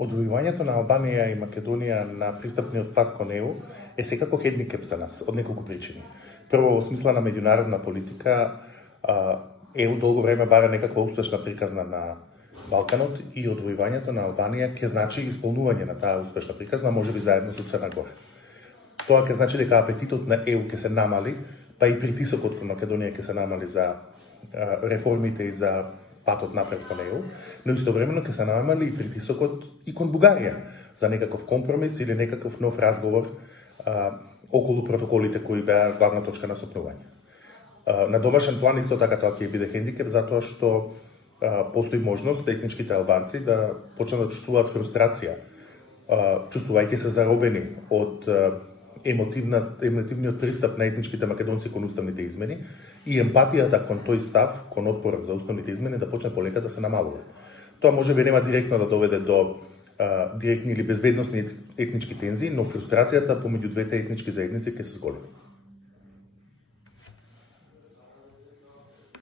Одвојувањето на Албанија и Македонија на пристапниот пат кон ЕУ е секако хендикеп за нас од неколку причини. Прво, во смисла на меѓународна политика, ЕУ долго време бара некаква успешна приказна на Балканот и одвојувањето на Албанија ќе значи исполнување на таа успешна приказна, можеби заедно со Црна Гора. Тоа ќе значи дека апетитот на ЕУ ќе се намали, па и притисокот кон Македонија ќе се намали за реформите и за патот напред кон ЕУ, но истовремено ќе се намали и притисокот и кон Бугарија за некаков компромис или некаков нов разговор околу протоколите кои беа главна точка на сопнување. На домашен план исто така тоа ќе биде хендикеп затоа што постои можност етничките албанци да почнат да чувствуваат фрустрација, чувствувајќи се заробени од емотивниот пристап на етничките македонци кон уставните измени и емпатијата кон тој став, кон отпорот за уставните измени да почне полека да се намалува. Тоа можеби нема директно да доведе до директни или безбедносни етнички тензии, но фрустрацијата помеѓу двете етнички заедници ќе се зголеми.